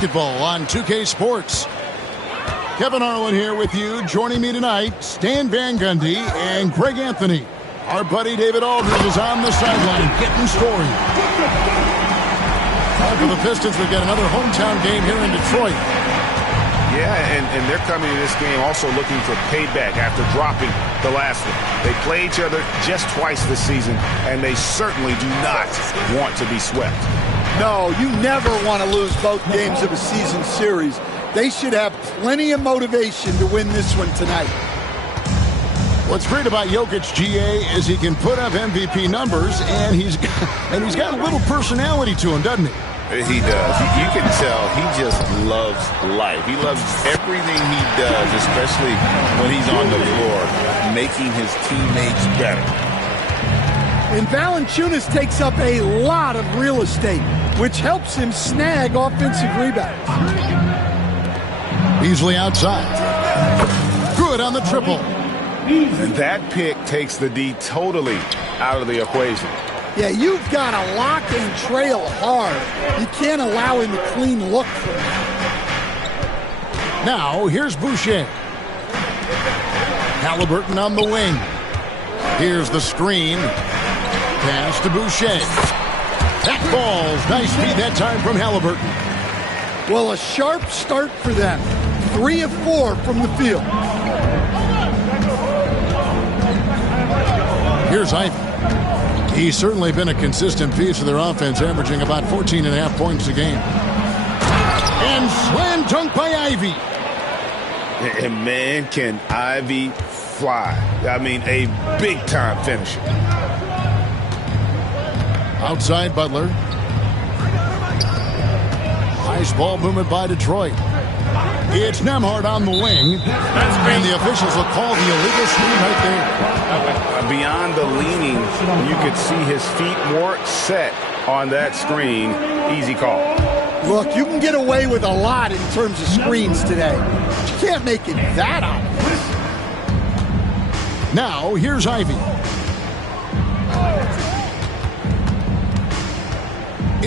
Basketball on 2K Sports. Kevin Harlan here with you. Joining me tonight, Stan Van Gundy and Greg Anthony. Our buddy David Aldridge is on the sideline getting story. For the Pistons, we've got another hometown game here in Detroit. Yeah, and they're coming to this game also looking for payback after dropping the last one. They play each other just twice this season, and they certainly do not want to be swept. No, you never want to lose both games of a season series. They should have plenty of motivation to win this one tonight. What's great about Jokic, GA, is he can put up MVP numbers, and he's got a little personality to him, doesn't he? He does. You can tell he just loves life. He loves everything he does, especially when he's on the floor, making his teammates better. And Valanciunas takes up a lot of real estate, which helps him snag offensive rebounds. Beasley outside. Good on the triple. And that pick takes the D totally out of the equation. Yeah, you've got to lock and trail hard. You can't allow him a clean look from him. Now, here's Boucher. Halliburton on the wing. Here's the screen. Pass to Boucher. That falls. Nice feed that time from Halliburton. Well, a sharp start for them. 3 of 4 from the field. Here's Ivy. He's certainly been a consistent piece of their offense, averaging about 14.5 points a game. And slam dunk by Ivy. And man, can Ivy fly. I mean, a big-time finisher. Outside Butler. Nice ball movement by Detroit. It's Nembhard on the wing. And the officials will call the illegal screen right there. Beyond the leaning, you could see his feet more set on that screen. Easy call. Look, you can get away with a lot in terms of screens today. But you can't make it that obvious. Now, here's Ivy.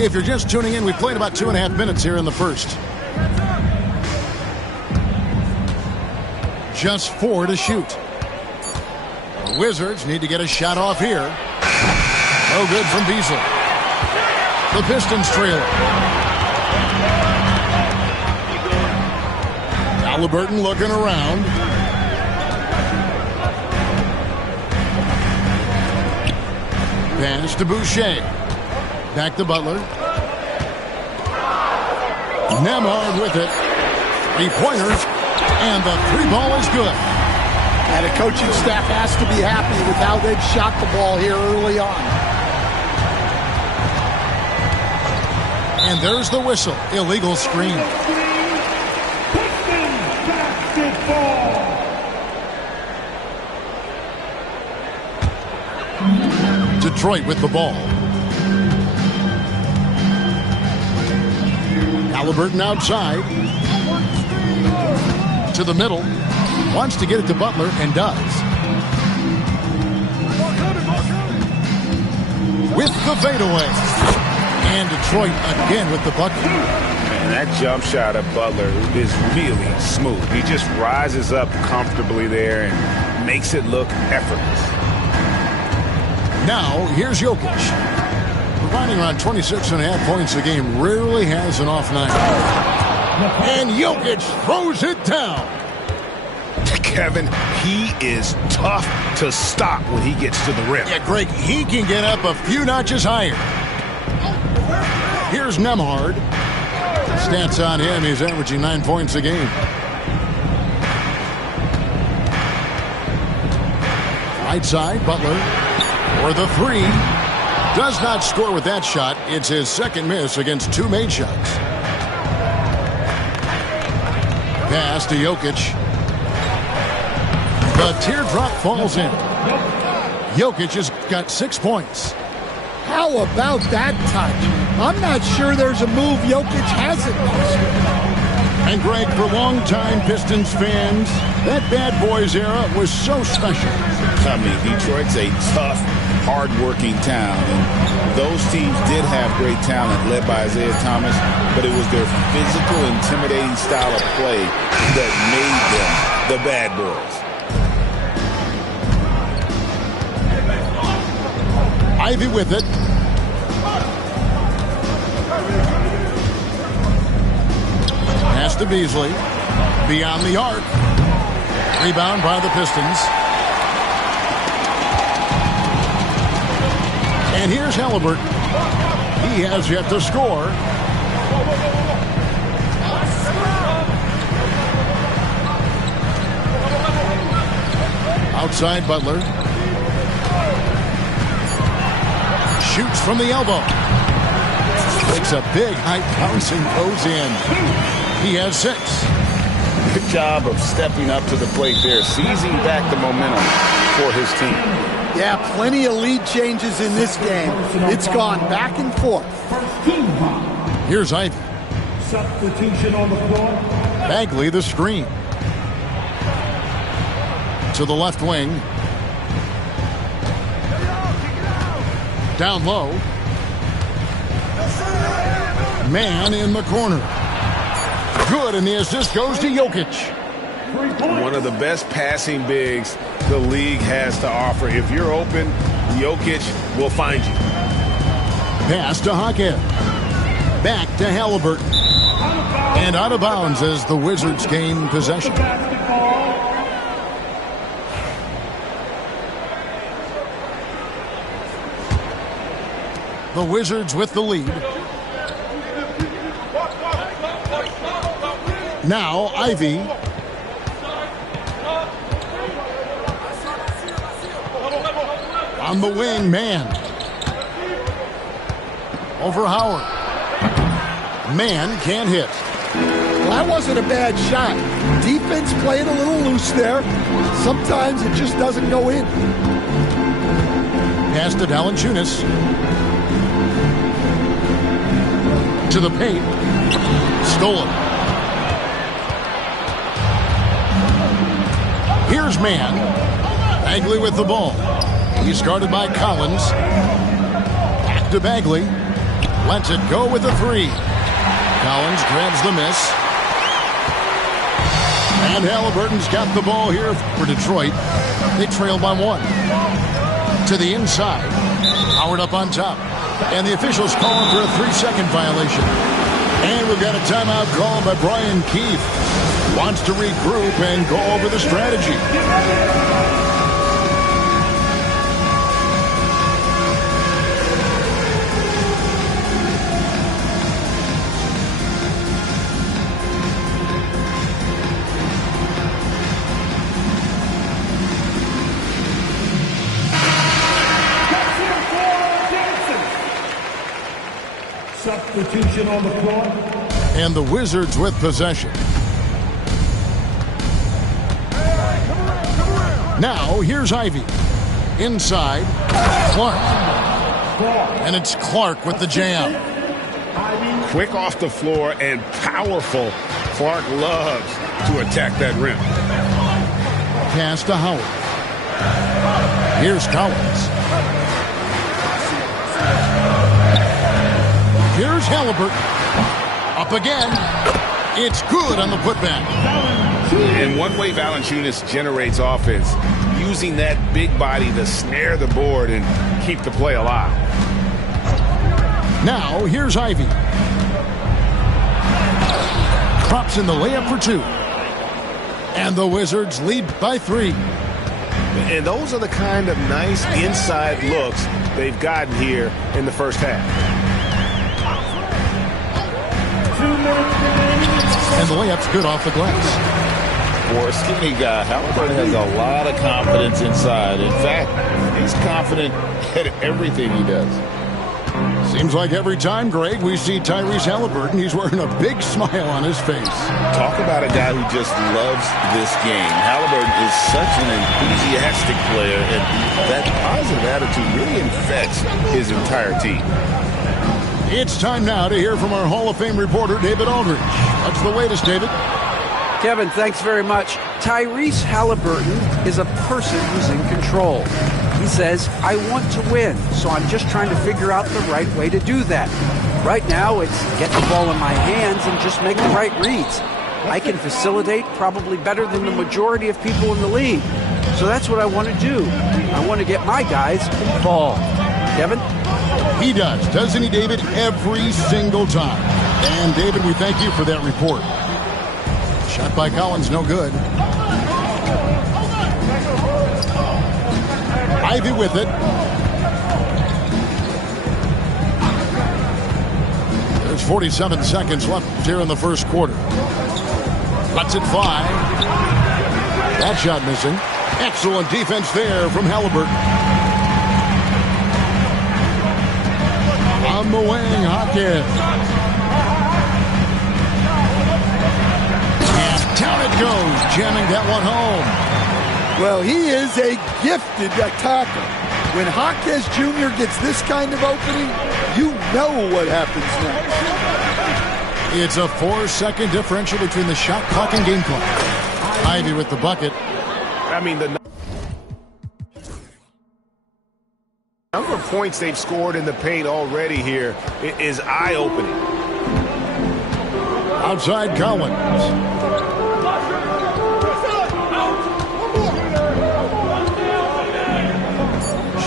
If you're just tuning in, we've played about 2.5 minutes here in the first. Just 4 to shoot. The Wizards need to get a shot off here. No good from Beasley. The Pistons trail it. Halliburton looking around. Pass to Boucher. Back to Butler. Nembhard with it. 3-pointers. And the 3-ball is good. And the coaching staff has to be happy with how they've shot the ball here early on. And there's the whistle. Illegal screen. Detroit with the ball. Halliburton outside. To the middle. Wants to get it to Butler and does. With the fadeaway. And Detroit again with the bucket. And that jump shot of Butler is really smooth. He just rises up comfortably there and makes it look effortless. Now, here's Jokic. Providing around 26.5 points a game. Rarely has an off night. And Jokic throws it down. Kevin, he is tough to stop when he gets to the rim. Yeah, Greg, he can get up a few notches higher. Here's Nembhard. Stats on him, he's averaging 9 points a game. Right side, Butler. For the 3. Does not score with that shot. It's his second miss against 2 made shots. Pass to Jokic. The teardrop falls in. Jokic has got 6 points. How about that touch? I'm not sure there's a move Jokic hasn't mastered. And Greg, for longtime Pistons fans, that Bad Boys era was so special. I mean, Detroit's a tough, hard-working town. And those teams did have great talent led by Isaiah Thomas, but it was their physical, intimidating style of play that made them the bad boys. Ivy with it. Pass to Beasley. Beyond the arc. Rebound by the Pistons. And here's Halliburton. He has yet to score. Outside Butler. Shoots from the elbow. Takes a big high bounce and goes in. He has 6. Good job of stepping up to the plate there, seizing back the momentum for his team. Yeah, plenty of lead changes in this game. It's gone back and forth. Here's Ivy. Substitution on the floor. Bagley the screen. To the left wing. Down low. Man in the corner. Good, and the assist goes to Jokic. One of the best passing bigs the league has to offer. If you're open, Jokic will find you. Pass to Hackett. Back to Halliburton. And out of bounds as the Wizards gain possession. The Wizards with the lead. Now Ivy. On the wing, man. Over Howard. Man can't hit. Well, that wasn't a bad shot. Defense playing a little loose there. Sometimes it just doesn't go in. Pass to Valanciunas. To the paint. Stolen. Here's Man. Bagley with the ball. He's guarded by Collins. Back to Bagley. Lets it go with a 3. Collins grabs the miss. And Halliburton's got the ball here for Detroit. They trail by 1. To the inside. Howard up on top. And the officials call him for a 3-second violation. And we've got a timeout called by Brian Keefe. Wants to regroup and go over the strategy. Substitution on the floor. And the Wizards with possession. Now, here's Ivy. Inside, Clark. And it's Clark with the jam. Quick off the floor and powerful. Clark loves to attack that rim. Pass to Howard. Here's Collins. Here's Halliburton. Up again. It's good on the putback. And one way Valanciunas generates offense, using that big body to snare the board and keep the play alive. Now, here's Ivy. Drops in the layup for 2. And the Wizards lead by 3. And those are the kind of nice inside looks they've gotten here in the first half. And the layup's good off the glass. For a skinny guy, Halliburton has a lot of confidence inside. In fact, he's confident at everything he does. Seems like every time, Greg, we see Tyrese Halliburton, he's wearing a big smile on his face. Talk about a guy who just loves this game. Halliburton is such an enthusiastic player, and that positive attitude really infects his entire team. It's time now to hear from our Hall of Fame reporter, David Aldridge. What's the latest, David? Kevin, thanks very much. Tyrese Halliburton is a person who's in control. He says, I want to win, so I'm just trying to figure out the right way to do that. Right now, it's get the ball in my hands and just make the right reads. I can facilitate probably better than the majority of people in the league. So that's what I want to do. I want to get my guys involved. Kevin? He doesn't he, David? Every single time. And, David, we thank you for that report. Shot by Collins, no good. Ivy with it. There's 47 seconds left here in the first quarter. Lets it fly. That shot missing. Excellent defense there from Halliburton. On the wing, Hawkins. And down it goes, jamming that one home. Well, he is a gifted attacker. When Hawkins Jr. gets this kind of opening, you know what happens next. It's a 4-second differential between the shot clock and game clock. Ivy with the bucket. I mean, the number of points they've scored in the paint already here is eye-opening. Outside Collins.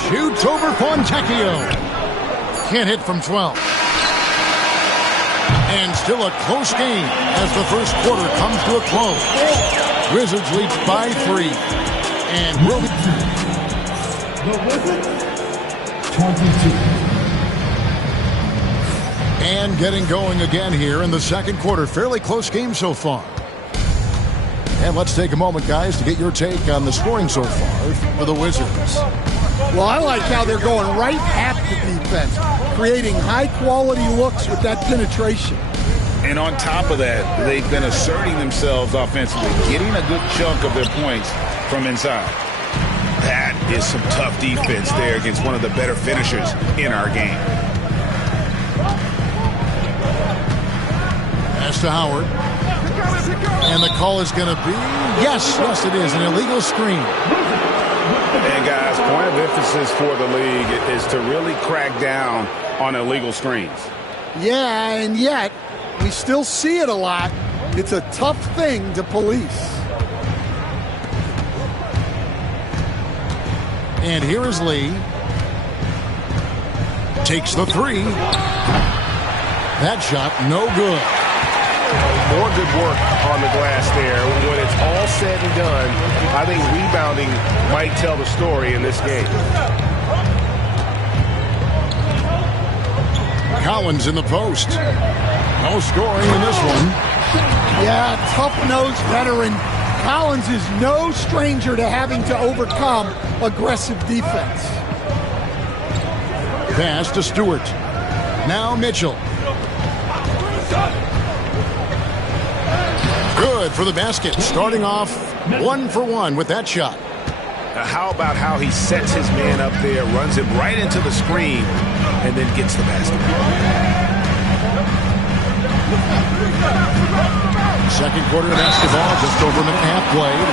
Shoots over Fontecchio. Can't hit from 12. And still a close game as the first quarter comes to a close. Wizards leads by 3. And will be... The Wizards, 22. And getting going again here in the second quarter. Fairly close game so far. And let's take a moment, guys, to get your take on the scoring so far for the Wizards. Well, I like how they're going right at the defense, creating high-quality looks with that penetration. And on top of that, they've been asserting themselves offensively, getting a good chunk of their points from inside. That is some tough defense there against one of the better finishers in our game. Pass to Howard. And the call is going to be, yes, it is, an illegal screen. And guys, point of emphasis for the league is to really crack down on illegal screens. Yeah, and yet we still see it a lot. It's a tough thing to police. And here is Lee. Takes the 3. That shot, no good. More good work on the glass there. When it's all said and done, I think rebounding might tell the story in this game. Collins in the post. No scoring in this one. Yeah, tough-nosed veteran. Collins is no stranger to having to overcome aggressive defense. Pass to Stewart. Now Mitchell. Good for the basket. Starting off 1 for 1 with that shot. Now how about how he sets his man up there, runs him right into the screen, and then gets the basket. Second quarter basketball, just over a minute and a half played.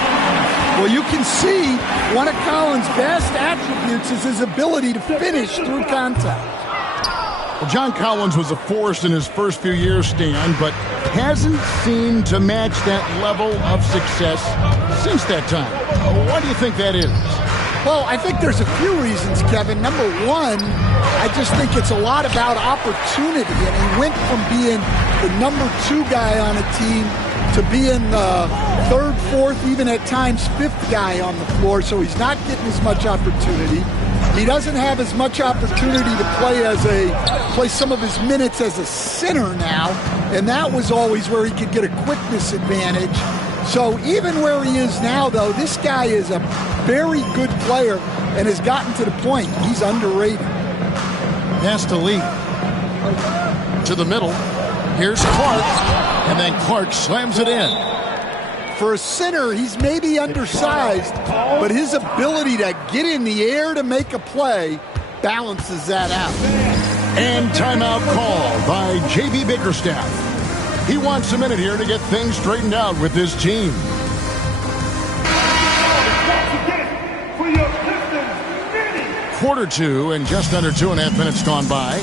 Well, you can see one of Collins' best attributes is his ability to finish through contact. Well, John Collins was a force in his first few years, Stan, but hasn't seemed to match that level of success since that time. Why do you think that is? Well, I think there's a few reasons, Kevin. Number one, I just think it's a lot about opportunity, and he went from being the number 2 guy on a team to being the 3rd, 4th, even at times 5th guy on the floor, so he's not getting as much opportunity. He doesn't have as much opportunity to play some of his minutes as a center now, and that was always where he could get a quickness advantage. So even where he is now, though, this guy is a very good player and has gotten to the point he's underrated. Pass to Lee. To the middle. Here's Clark, and then Clark slams it in. For a center, he's maybe undersized, but his ability to get in the air to make a play balances that out. And timeout called by J.B. Bickerstaff. He wants a minute here to get things straightened out with this team. For your Pistons, Vinny. Quarter two and just under 2.5 minutes gone by.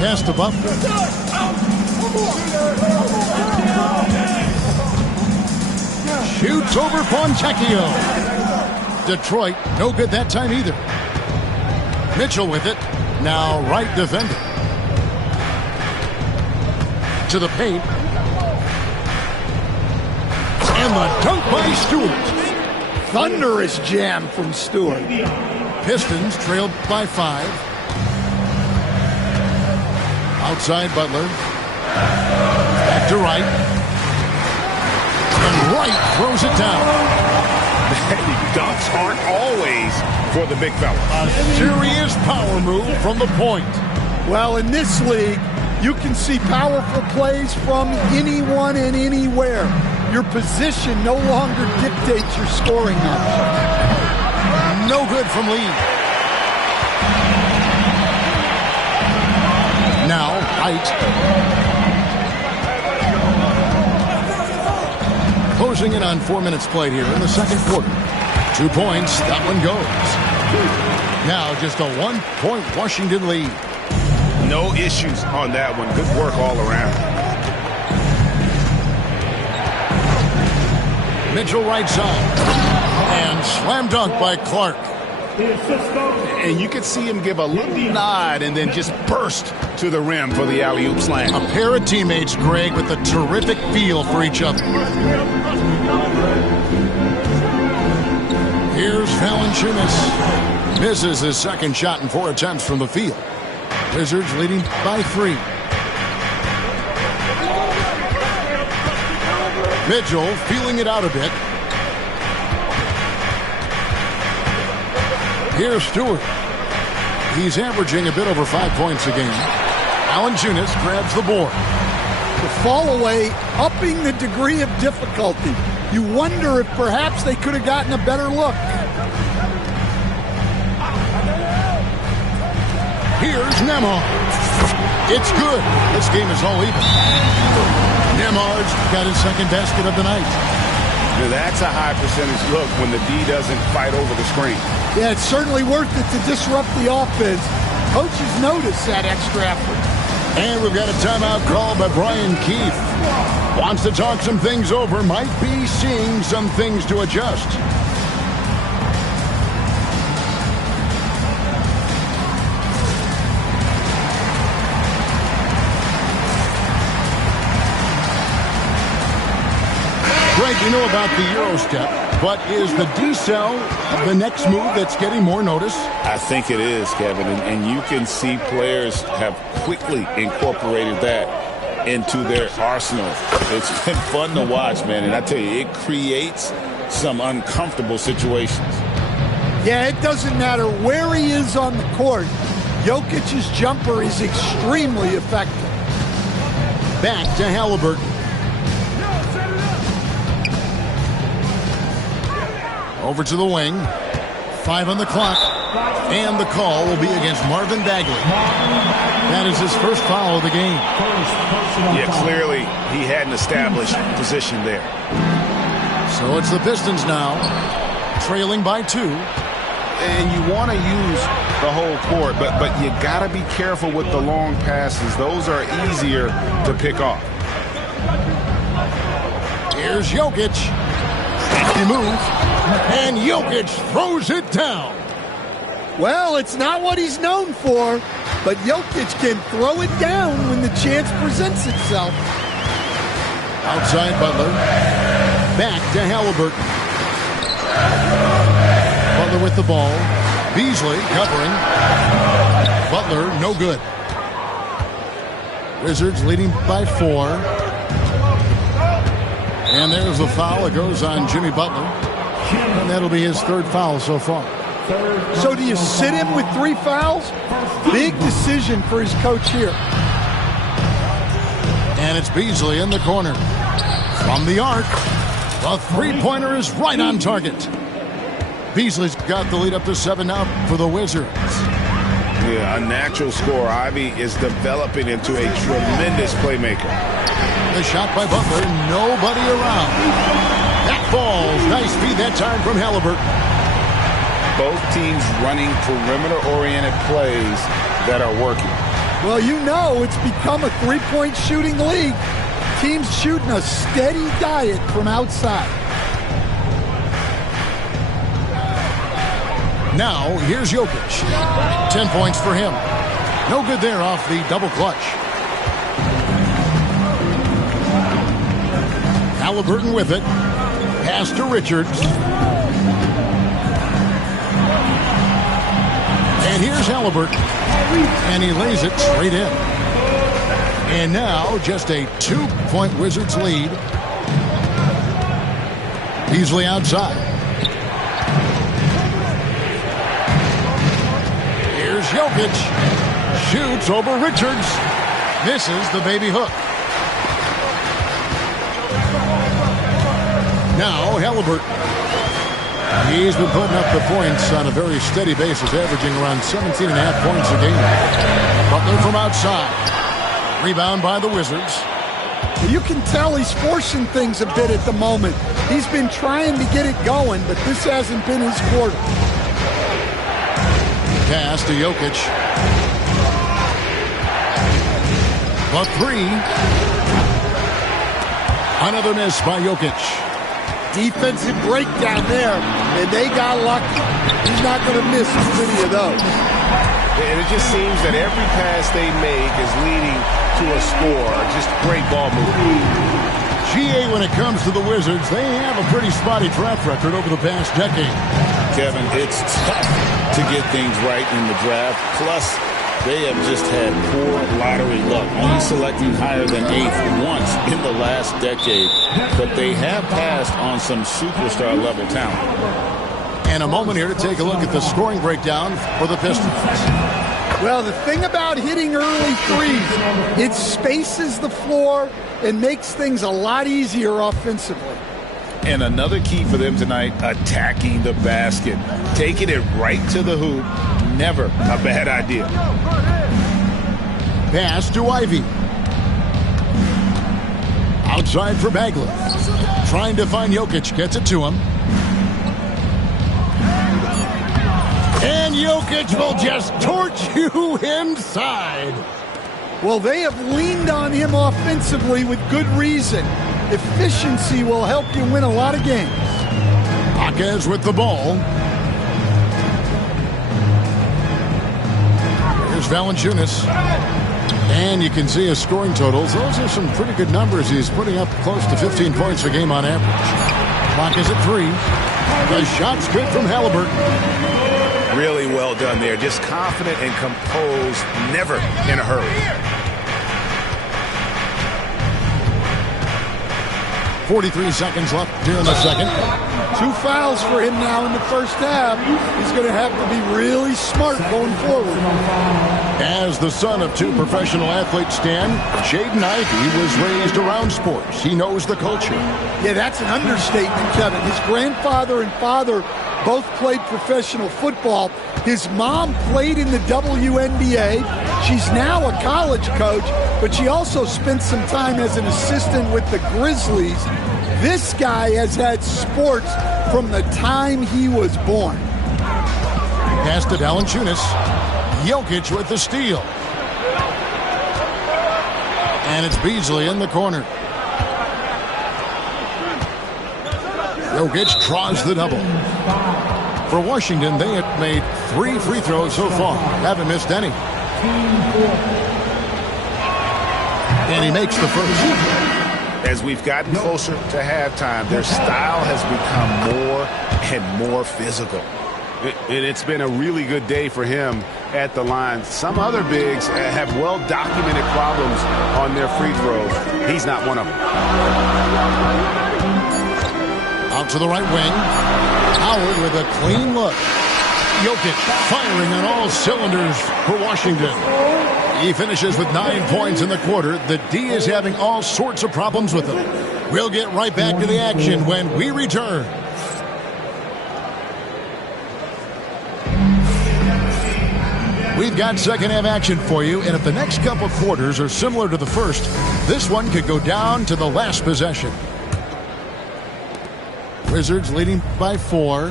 Pass to Butler. Shoots over Fontecchio. Detroit, no good that time either. Mitchell with it. Now right defender. To the paint. And the dunk by Stewart. Thunderous jam from Stewart. Pistons trailed by 5. Outside Butler. Back to Wright. And Wright throws it down. Dunks aren't always for the big fella. A serious power move from the point. Well, in this league, you can see powerful plays from anyone and anywhere. Your position no longer dictates your scoring options. No good from Lee. Now, Height. Closing in on 4 minutes played here in the second quarter. 2 points, that one goes. Now just a 1-point Washington lead. No issues on that one. Good work all around. Mitchell right side. And slam dunk by Clark. And you could see him give a little nod and then just burst to the rim for the alley-oop slam. A pair of teammates, Greg, with a terrific feel for each other. Here's Valanciunas. Misses his second shot in 4 attempts from the field. Wizards leading by 3. Mitchell feeling it out a bit. Here's Stewart. He's averaging a bit over 5 points a game. Valanciunas grabs the board. The fall away, upping the degree of difficulty. You wonder if perhaps they could have gotten a better look. Here's Nembhard. It's good. This game is all even. Nembhard's got his second basket of the night. That's a high percentage look when the D doesn't fight over the screen. Yeah, it's certainly worth it to disrupt the offense. Coaches notice that extra effort. And we've got a timeout called by Brian Keefe. Wants to talk some things over. Might be seeing some things to adjust. Greg, you know about the Euro step, but is the decel the next move that's getting more notice? I think it is, Kevin, and you can see players have quickly incorporated that into their arsenal. It's been fun to watch, man, and I tell you, it creates some uncomfortable situations. Yeah, it doesn't matter where he is on the court. Jokic's jumper is extremely effective. Back to Halliburton. Over to the wing. 5 on the clock. And the call will be against Marvin Bagley. That is his first foul of the game. Yeah, clearly he hadn't established position there. So it's the Pistons now, trailing by 2. And you want to use the whole court, but you got to be careful with the long passes. Those are easier to pick off. Here's Jokic. He moves. And Jokic throws it down. Well, it's not what he's known for, but Jokic can throw it down when the chance presents itself. Outside Butler. Back to Halliburton. Butler with the ball. Beasley covering. Butler, no good. Wizards leading by 4. And there's the foul. It goes on Jimmy Butler. And that'll be his 3rd foul so far. So do you sit him with 3 fouls? Big decision for his coach here. And it's Beasley in the corner. From the arc, the three-pointer is right on target. Beasley's got the lead up to 7 now for the Wizards. Yeah, a natural scorer. Ivy is developing into a tremendous playmaker. The shot by Butler, nobody around. That falls. Nice feed that time from Halliburton. Both teams running perimeter-oriented plays that are working. Well, you know it's become a three-point shooting league. Teams shooting a steady diet from outside. Now, here's Jokic. 10 points for him. No good there off the double clutch. Halliburton with it. Pass to Richards. And here's Halliburton. And he lays it straight in. And now just a 2-point Wizards lead. Beasley outside. Here's Jokic. Shoots over Richards. Misses the baby hook. Now Halliburton. He's been putting up the points on a very steady basis, averaging around 17.5 points a game. Butler from outside. Rebound by the Wizards. You can tell he's forcing things a bit at the moment. He's been trying to get it going, but this hasn't been his quarter. Pass to Jokic. The three. Another miss by Jokic. Defensive breakdown there, and they got lucky. He's not going to miss too many of those. And it just seems that every pass they make is leading to a score. Just great ball movement. GA, when it comes to the Wizards, they have a pretty spotty track record over the past decade. Kevin, it's tough to get things right in the draft. Plus, they have just had poor lottery luck, only selecting higher than 8th once in the last decade. But they have passed on some superstar-level talent. And a moment here to take a look at the scoring breakdown for the Pistons. Well, the thing about hitting early threes, it spaces the floor and makes things a lot easier offensively. And another key for them tonight, attacking the basket. Taking it right to the hoop, never a bad idea. Pass to Ivy. Outside for Bagley. Trying to find Jokic, gets it to him. And Jokic will just torch you inside. Well, they have leaned on him offensively with good reason. Efficiency will help you win a lot of games. Jaquez with the ball. Here's Valanciunas. And you can see his scoring totals. Those are some pretty good numbers. He's putting up close to 15 points a game on average. Clock is at 3. The shot's good from Halliburton. Really well done there. Just confident and composed, never in a hurry. 43 seconds left here in the second. 2 fouls for him now in the first half. He's going to have to be really smart going forward. As the son of 2 professional athletes, Stan, Jaden Ivey was raised around sports. He knows the culture. Yeah, that's an understatement, Kevin. His grandfather and father both played professional football. His mom played in the WNBA. She's now a college coach, but she also spent some time as an assistant with the Grizzlies. This guy has had sports from the time he was born. Pass to Valanciunas. Jokic with the steal. And it's Beasley in the corner. Jokic draws the double. For Washington, they have made 3 free throws so far. Haven't missed any. And he makes the first. As we've gotten closer to halftime, their style has become more and more physical. And it's been a really good day for him at the line. Some other bigs have well-documented problems on their free throws. He's not one of them. Out to the right wing. Howard with a clean look. Jokic firing on all cylinders for Washington. He finishes with 9 points in the quarter. The D is having all sorts of problems with him. We'll get right back to the action when we return. We've got second half action for you, and if the next couple quarters are similar to the first, this one could go down to the last possession. Wizards leading by 4.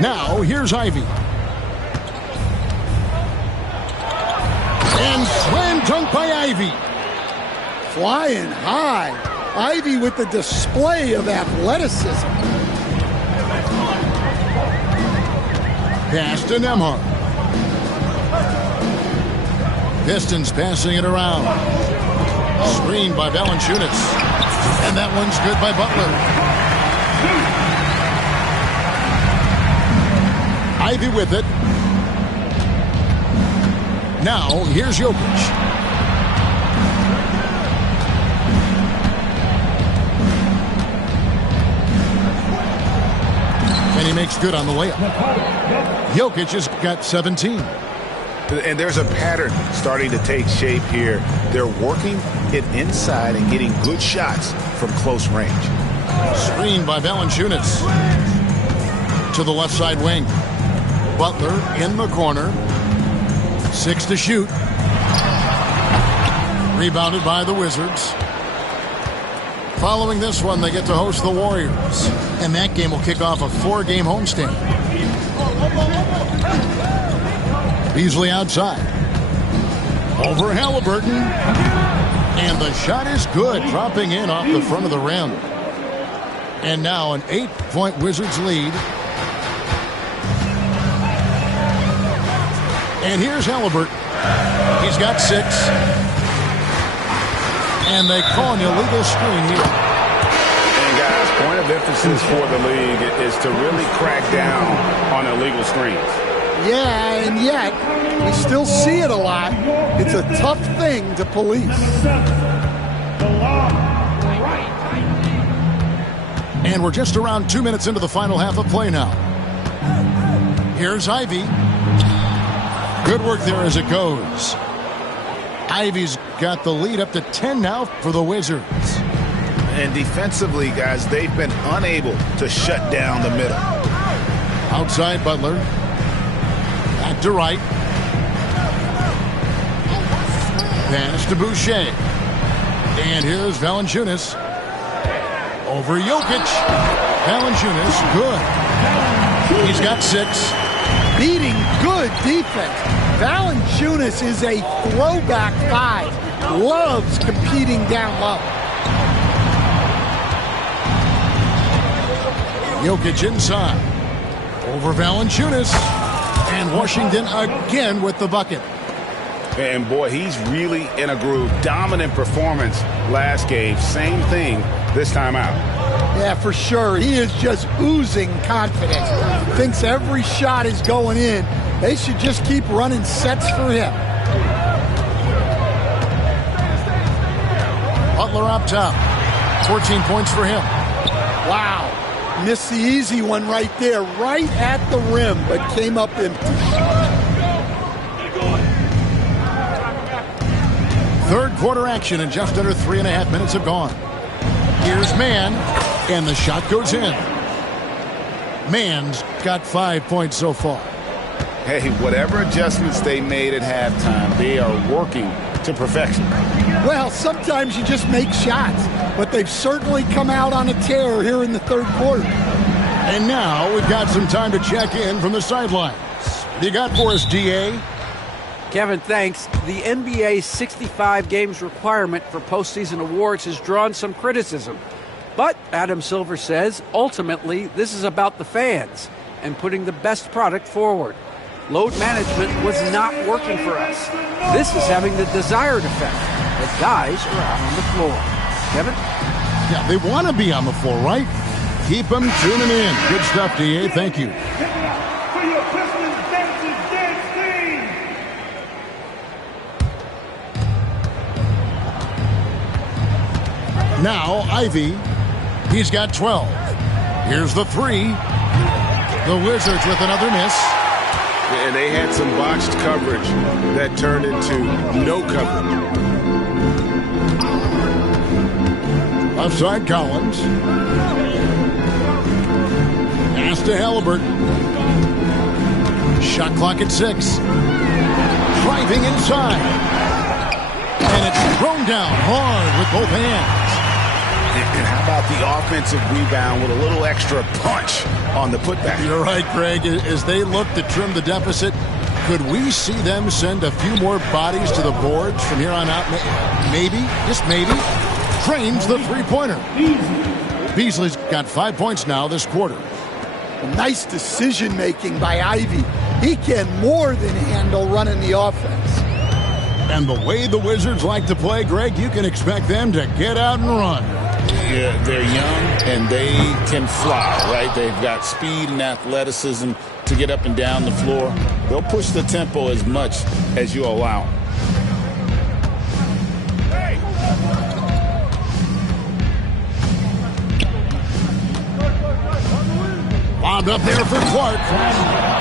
Now, here's Ivy. And slam dunk by Ivy. Flying high. Ivy with the display of athleticism. Pass to Nembhard. Pistons passing it around. Screened by Valanciunas. And that one's good by Butler. Ivy with it. Now, here's Jokic. And he makes good on the layup. Jokic has got 17. And there's a pattern starting to take shape here. They're working it inside and getting good shots from close range. Screened by Valanciunas. To the left side wing. Butler in the corner. 6 to shoot. Rebounded by the Wizards. Following this one, they get to host the Warriors. And that game will kick off a 4-game homestand. Beasley outside. Over Halliburton. And the shot is good, dropping in off the front of the rim. And now an 8-point Wizards lead. And here's Halliburton. He's got 6. And they call an illegal screen here. And guys, point of emphasis for the league is to really crack down on illegal screens. Yeah, and yet we still see it a lot. It's a tough thing to police. And we're just around 2 minutes into the final half of play now. Here's Ivy. Good work there as it goes. Ivy's got the lead up to 10 now for the Wizards. And defensively, guys, they've been unable to shut down the middle. Outside Butler. Back to right. Pass to Boucher. And here's Valanciunas. Over Jokic. Valanciunas, good. He's got 6. Beating good defense. Valanciunas is a throwback 5. Loves competing down low. Jokic inside. Over Valanciunas. And Washington again with the bucket. And boy, he's really in a groove. Dominant performance last game. Same thing this time out. Yeah, for sure. He is just oozing confidence. Thinks every shot is going in. They should just keep running sets for him. Butler up top. 14 points for him. Wow. Missed the easy one right there, right at the rim, but came up empty. Third quarter action, and just under 3.5 minutes have gone. Here's Mann, and the shot goes in. Mann's got 5 points so far. Hey, whatever adjustments they made at halftime, they are working to perfection. Well, sometimes you just make shots, but they've certainly come out on a tear here in the third quarter. And now we've got some time to check in from the sidelines. You got for us, DA? Kevin, thanks. The NBA's 65 games requirement for postseason awards has drawn some criticism. But, Adam Silver says, ultimately, this is about the fans and putting the best product forward. Load management was not working for us. This is having the desired effect. The guys are out on the floor. Kevin? Yeah, they want to be on the floor, right? Keep them tuning in. Good stuff, DA. Thank you. For your Pistons Dances Dance Team. Now, Ivy. He's got 12. Here's the 3. The Wizards with another miss. And they had some botched coverage that turned into no coverage. Left side Collins. Pass to Halliburton. Shot clock at 6. Driving inside. And it's thrown down hard with both hands. And how about the offensive rebound with a little extra punch on the putback? You're right, Greg. As they look to trim the deficit, could we see them send a few more bodies to the boards from here on out? Maybe, just maybe. Drains the three-pointer. Beasley's got 5 points now this quarter. Nice decision-making by Ivy. He can more than handle running the offense. And the way the Wizards like to play, Greg, you can expect them to get out and run. Yeah, they're young and they can fly, right? They've got speed and athleticism to get up and down the floor. They'll push the tempo as much as you allow them. Bobbed up there for Clark.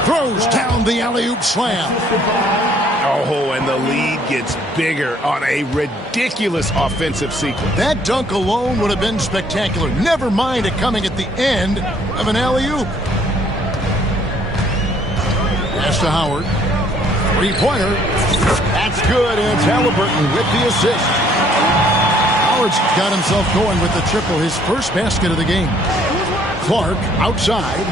Throws down the alley-oop slam. Oh, and the lead gets bigger on a ridiculous offensive sequence. That dunk alone would have been spectacular. Never mind it coming at the end of an alley-oop. Pass to Howard. Three-pointer. That's good, and it's Halliburton with the assist. Howard's got himself going with the triple, his first basket of the game. Clark outside.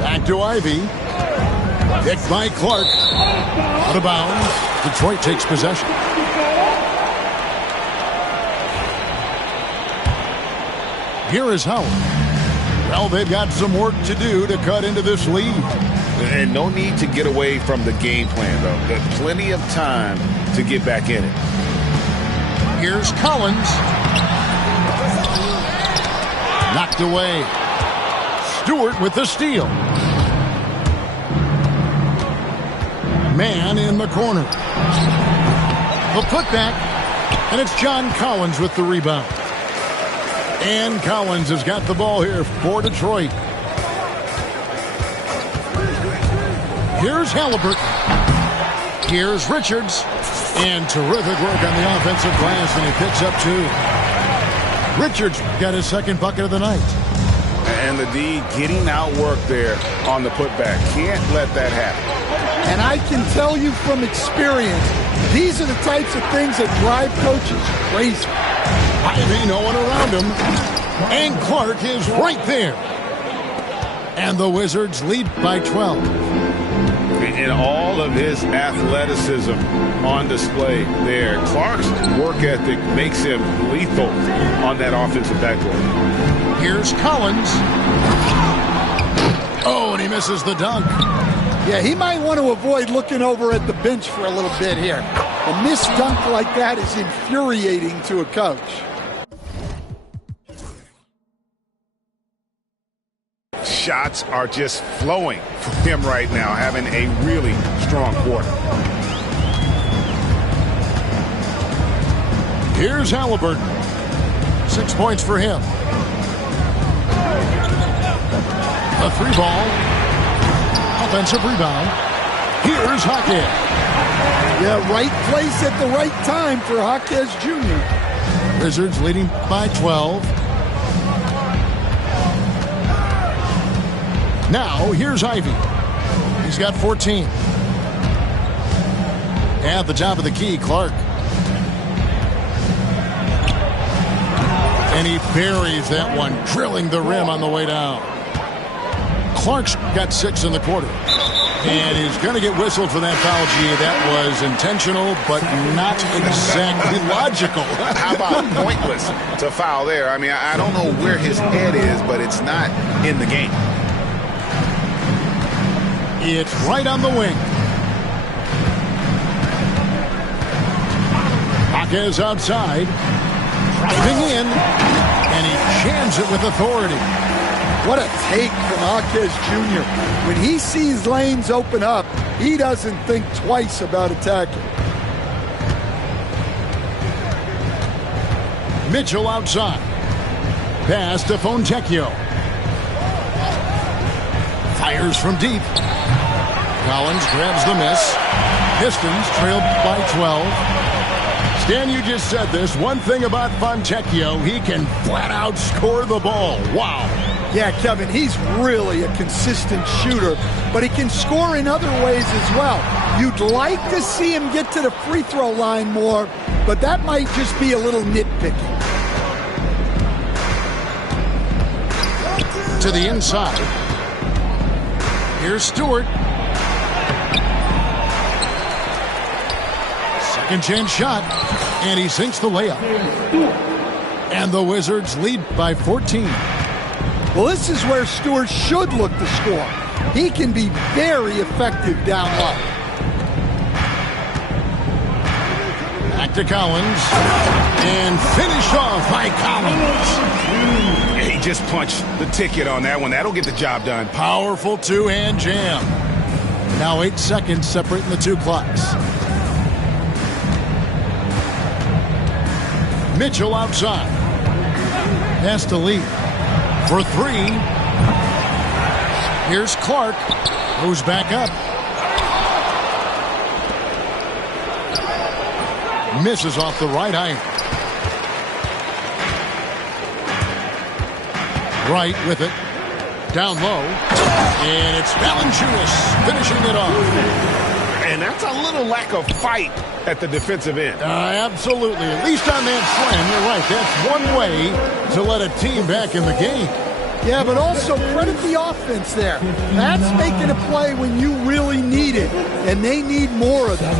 Back to Ivy. Picked by Clark. Out of bounds. Detroit takes possession. Here is Howard. Well, they've got some work to do to cut into this lead. And no need to get away from the game plan, though. There's plenty of time to get back in it. Here's Collins. Knocked away. Stewart with the steal. Man in the corner. The putback. And it's John Collins with the rebound. And Collins has got the ball here for Detroit. Here's Halliburton. Here's Richards. And terrific work on the offensive glass, and he picks up 2. Richards got his second bucket of the night. And the D getting outworked there on the putback. Can't let that happen. And I can tell you from experience, these are the types of things that drive coaches crazy. Ivy, no one around him. And Clark is right there. And the Wizards lead by 12. And all of his athleticism on display there. Clark's work ethic makes him lethal on that offensive backboard. Here's Collins. Oh, and he misses the dunk. Yeah, he might want to avoid looking over at the bench for a little bit here. A missed dunk like that is infuriating to a coach. Shots are just flowing from him right now, having a really strong quarter. Here's Halliburton. 6 points for him. A 3-ball. Offensive rebound. Here's Jaquez. Yeah, right place at the right time for Jaquez Jr. Wizards leading by 12. Now, here's Ivy. He's got 14. At the top of the key, Clark. And he buries that one, drilling the rim on the way down. Clark's got 6 in the quarter. And he's going to get whistled for that foul, G. That was intentional, but not exactly logical. How about pointless to foul there? I mean, I don't know where his head is, but it's not in the game. It's right on the wing. Jaquez outside. Driving in. And he jams it with authority. What a take from Jaquez Jr. When he sees lanes open up, he doesn't think twice about attacking. Mitchell outside. Pass to Fontecchio. Fires from deep. Collins grabs the miss. Pistons trailed by 12. Stan, you just said this. One thing about Fontecchio, he can flat out score the ball. Wow. Yeah, Kevin, he's really a consistent shooter, but he can score in other ways as well. You'd like to see him get to the free throw line more, but that might just be a little nitpicking. To the inside. Here's Stewart. Second chance shot, and he sinks the layup. And the Wizards lead by 14. Well, this is where Stewart should look to score. He can be very effective down low. Back to Collins. And finished off by Collins. Yeah, he just punched the ticket on that one. That'll get the job done. Powerful two-hand jam. Now 8 seconds separating the two clocks. Mitchell outside. Pass to Lee. For three. Here's Clark. Goes back up. Misses off the right iron. Right with it. Down low. And it's Valanciunas finishing it off. And that's a little lack of fight at the defensive end. Absolutely. At least on that slam, you're right. That's one way to let a team back in the game. Yeah, but also credit the offense there. That's making a play when you really need it, and they need more of that.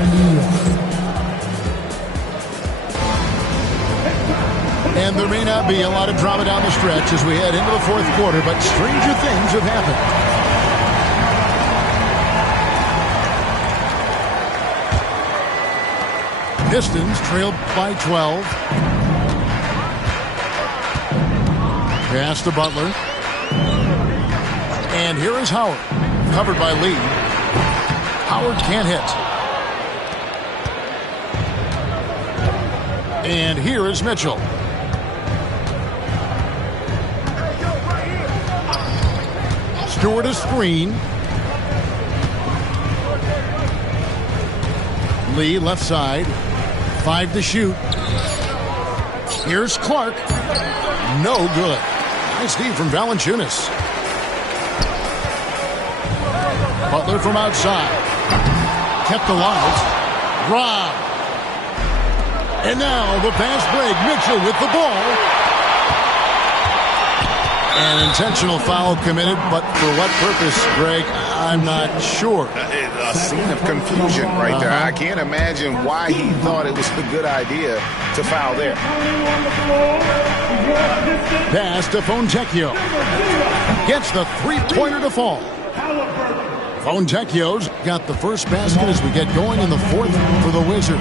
And there may not be a lot of drama down the stretch as we head into the fourth quarter, but stranger things have happened. Pistons trailed by 12. Pass to Butler. And here is Howard. Covered by Lee. Howard can't hit. And here is Mitchell. Stewart a screen. Lee left side. 5 to shoot. Here's Clark. No good. Nice feed from Valanciunas. Butler from outside. Kept alive. Rob. And now the fast break. Mitchell with the ball. An intentional foul committed, but for what purpose, Greg? I'm not sure. A scene of confusion right there. I can't imagine why he thought it was a good idea to foul there. Pass to Fontecchio. Gets the three-pointer to fall. Fontecchio's got the first basket as we get going in the fourth for the Wizards.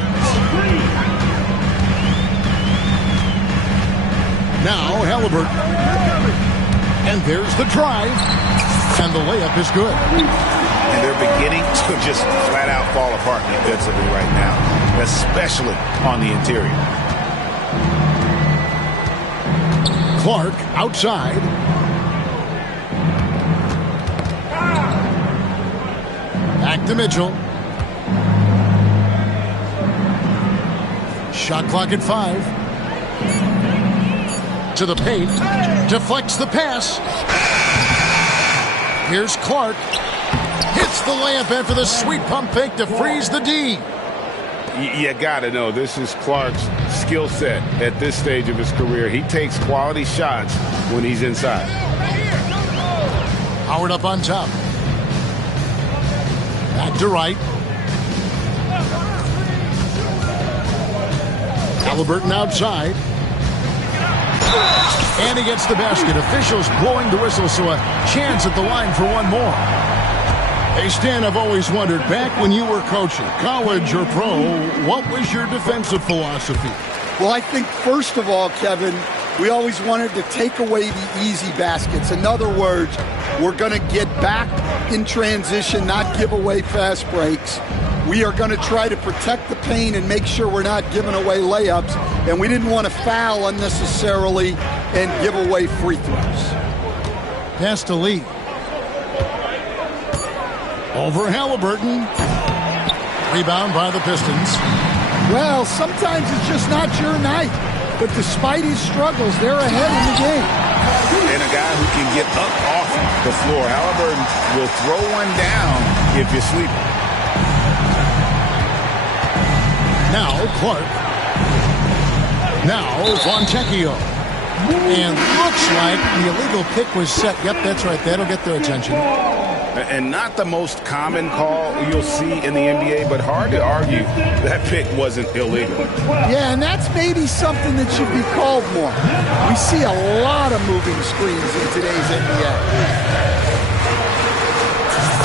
Now Halliburton. And there's the drive. And the layup is good. And they're beginning to just flat out fall apart defensively right now, especially on the interior. Clark outside. Back to Mitchell. Shot clock at 5. To the paint. Deflects the pass. Here's Clark. Hits the layup after the sweet pump fake to freeze the D. You got to know, this is Clark's skill set at this stage of his career. He takes quality shots when he's inside. Howard up on top. Back to right. Halliburton outside. And he gets the basket. Officials blowing the whistle, so a chance at the line for one more. Hey, Stan, I've always wondered, back when you were coaching, college or pro, what was your defensive philosophy? Well, I think, first of all, Kevin, we always wanted to take away the easy baskets. In other words, we're going to get back in transition, not give away fast breaks. We are going to try to protect the paint and make sure we're not giving away layups. And we didn't want to foul unnecessarily and give away free throws. Pass to Lee. Over Halliburton. Rebound by the Pistons. Well, sometimes it's just not your night. But despite his struggles, they're ahead in the game. And a guy who can get up off the floor. Halliburton will throw one down if you're sleeping. Now Clark. Now Fontecchio. And looks like the illegal pick was set. Yep, that's right. That'll get their attention. And not the most common call you'll see in the NBA, but hard to argue that pick wasn't illegal. Yeah, and that's maybe something that should be called more. We see a lot of moving screens in today's NBA.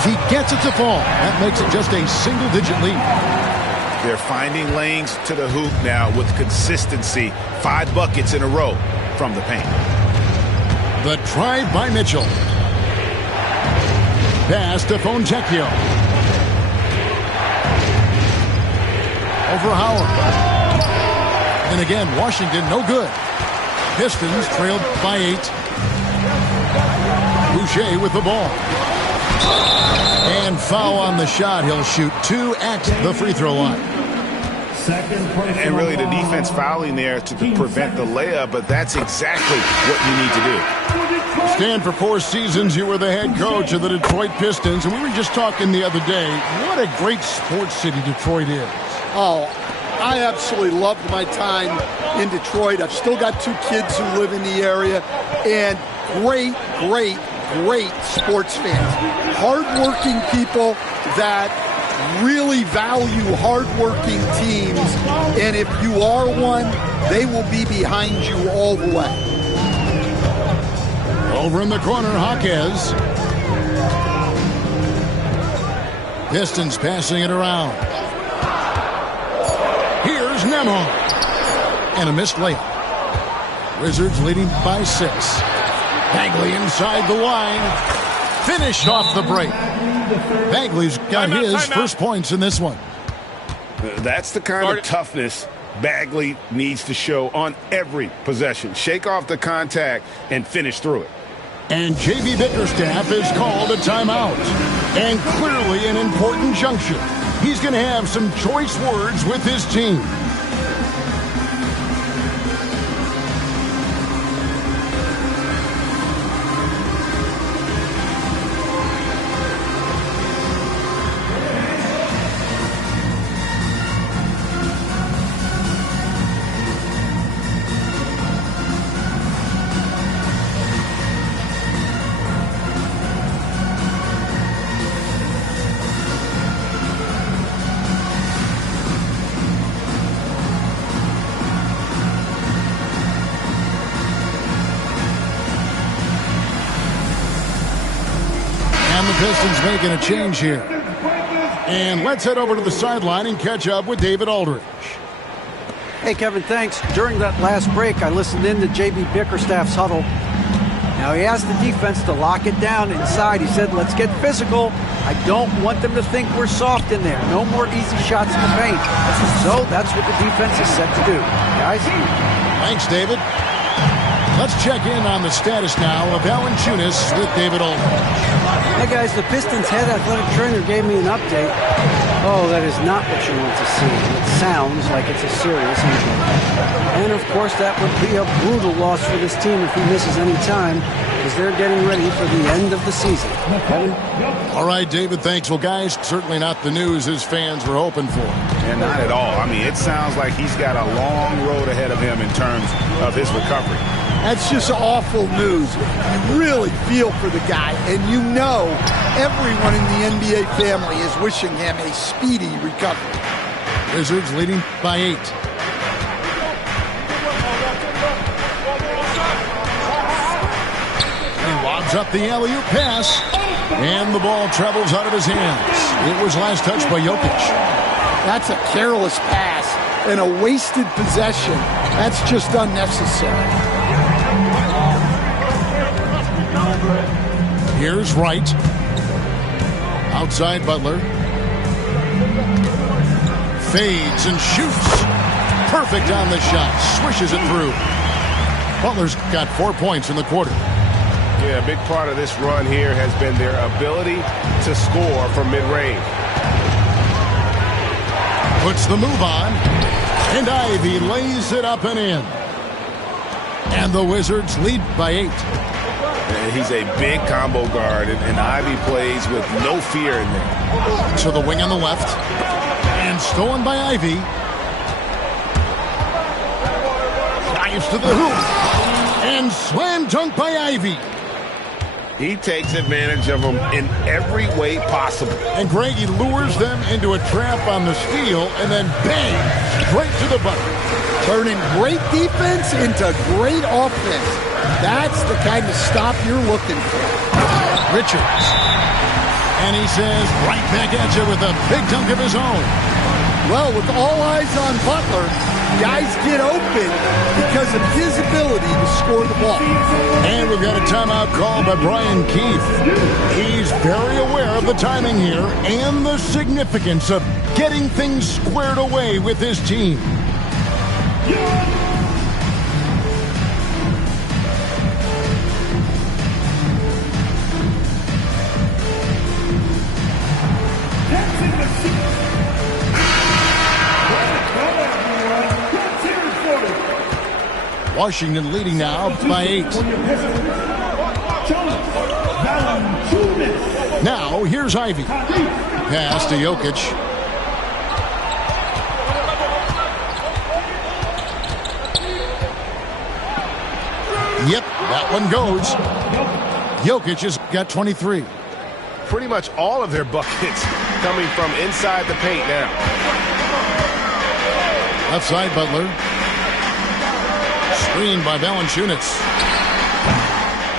He gets it to fall. That makes it just a single-digit lead. They're finding lanes to the hoop now with consistency. 5 buckets in a row from the paint. The drive by Mitchell. Pass to Fontecchio. Over Howard. And again, Washington no good. Pistons trailed by 8. Boucher with the ball. And foul on the shot. He'll shoot 2 at the free throw line. And really the defense fouling there to prevent the layup, but that's exactly what you need to do. Stan, for 4 seasons, you were the head coach of the Detroit Pistons, and we were just talking the other day, what a great sports city Detroit is. Oh, I absolutely loved my time in Detroit. I've still got 2 kids who live in the area, and great sports fans. Hard-working people that really value hard-working teams, and if you are one, they will be behind you all the way. Over in the corner, Jaquez. Pistons passing it around. Here's Nemo. And a missed layup. Wizards leading by 6. Bagley inside the line. Finished off the break. Bagley's got his first points in this one. That's the kind of toughness Bagley needs to show on every possession. Shake off the contact and finish through it. And J.B. Bickerstaff is called a timeout. And clearly an important juncture. He's going to have some choice words with his team. Pistons making a change here. And let's head over to the sideline and catch up with David Aldridge. Hey, Kevin, thanks. During that last break, I listened in to J.B. Bickerstaff's huddle. Now, he asked the defense to lock it down inside. He said, let's get physical. I don't want them to think we're soft in there. No more easy shots in the paint. So that's what the defense is set to do. Guys? Thanks, David. Let's check in on the status now of Valanciunas with David Aldridge. Hey guys, the Pistons head athletic trainer gave me an update. Oh, that is not what you want to see. It sounds like it's a serious injury. And of course, that would be a brutal loss for this team if he misses any time, as they're getting ready for the end of the season. Kevin? All right, David, thanks. Well, guys, certainly not the news his fans were hoping for. And not at all. I mean, it sounds like he's got a long road ahead of him in terms of his recovery. That's just awful news. You really feel for the guy, and you know everyone in the NBA family is wishing him a speedy recovery. Wizards leading by 8. He lobs up the alley-oop pass, and the ball travels out of his hands. It was last touched by Jokic. That's a careless pass and a wasted possession. That's just unnecessary. Here's Wright. Outside Butler. Fades and shoots. Perfect on the shot. Swishes it through. Butler's got 4 points in the quarter. Yeah, a big part of this run here has been their ability to score from mid-range. Puts the move on. And Ivy lays it up and in. And the Wizards lead by 8. And he's a big combo guard, and Ivy plays with no fear in there. To the wing on the left. And stolen by Ivy. Drives to the hoop. And slam dunk by Ivy. He takes advantage of them in every way possible. And Greg, he lures them into a trap on the steal, and then bang, straight to the bucket. Turning great defense into great offense. That's the kind of stop you're looking for. Richards. And he says, right back at you with a big dunk of his own. Well, with all eyes on Butler, guys get open because of his ability to score the ball. And we've got a timeout call by Brian Keefe. He's very aware of the timing here and the significance of getting things squared away with his team. Washington leading now by 8. Now, here's Ivy. Pass to Jokic. Yep, that one goes. Jokic has got 23. Pretty much all of their buckets coming from inside the paint now. Left side, Butler. Screened by Valanciunas.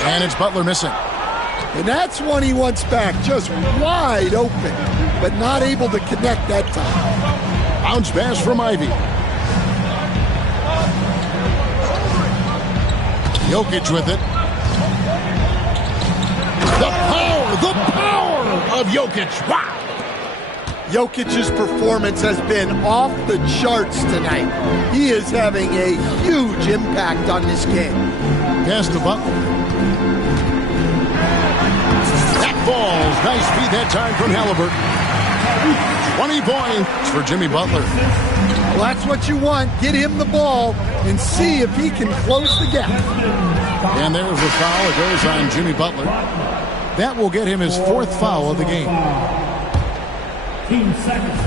And it's Butler missing. And that's one he wants back, just wide open, but not able to connect that time. Bounce pass from Ivy. Jokic with it. The power of Jokic. Wow. Jokic's performance has been off the charts tonight. He is having a huge impact on this game. Pass to Butler. That falls. Nice feed that time from Halliburton. 20 points for Jimmy Butler. Well, that's what you want. Get him the ball and see if he can close the gap. And there's a foul. It goes on Jimmy Butler. That will get him his 4th foul of the game. 15 seconds.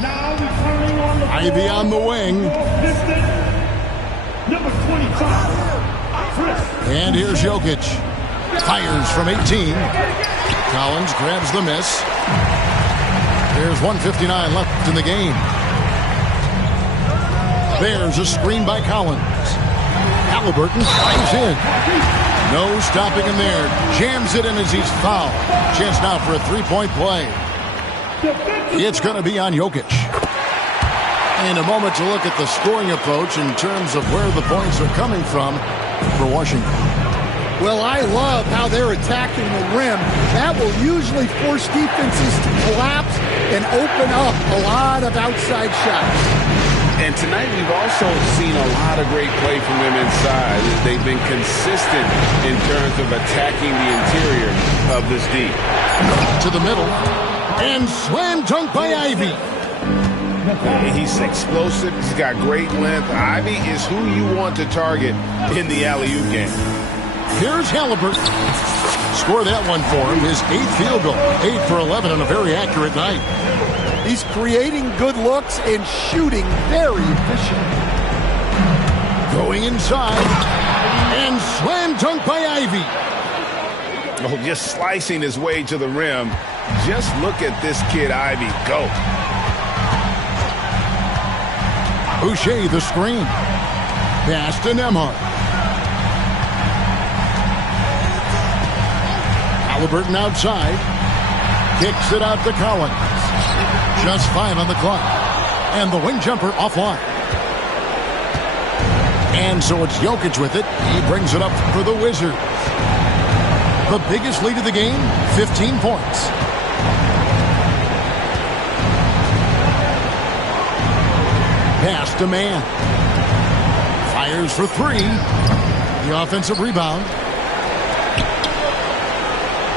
Now returning on the Ivy on the wing. Piston, number 25, Chris. And here's Jokic. Fires from 18. Collins grabs the miss. There's 1:59 left in the game. There's a screen by Collins. Halliburton flies in. No stopping him there. Jams it in as he's fouled. Chance now for a three-point play. It's going to be on Jokic. In a moment to look at the scoring approach in terms of where the points are coming from for Washington. Well, I love how they're attacking the rim. That will usually force defenses to collapse and open up a lot of outside shots. And tonight we've also seen a lot of great play from them inside. They've been consistent in terms of attacking the interior of this D. To the middle. And slam dunk by Ivy. He's explosive. He's got great length. Ivy is who you want to target in the alley-oop game. Here's Halliburton. Score that one for him. His 8th field goal. 8 for 11 on a very accurate night. He's creating good looks and shooting very efficient. Going inside. And slam dunk by Ivy. Oh, just slicing his way to the rim. Just look at this kid, Ivy, go. Boucher the screen. Pass to Nembhard. Halliburton outside. Kicks it out to Collins. Just 5 on the clock. And the wing jumper offline. And so it's Jokic with it. He brings it up for the Wizards. The biggest lead of the game, 15 points. Pass to Mann. Fires for 3. The offensive rebound.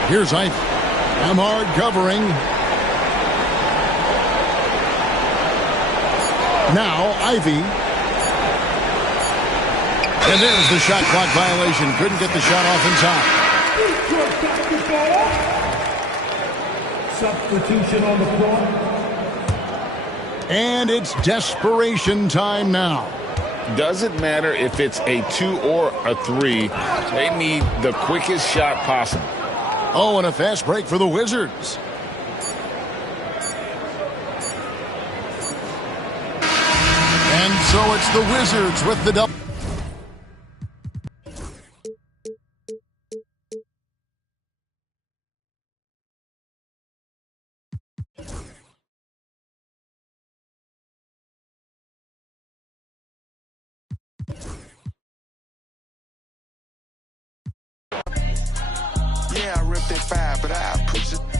Here's Ivy. Nembhard covering. Now, Ivy. And there's the shot clock violation. Couldn't get the shot off in time. Substitution on the floor. And it's desperation time now. Doesn't matter if it's a 2 or a 3. They need the quickest shot possible. Oh, and a fast break for the Wizards. And so it's the Wizards with the double. Yeah, I ripped that 5, but I push it.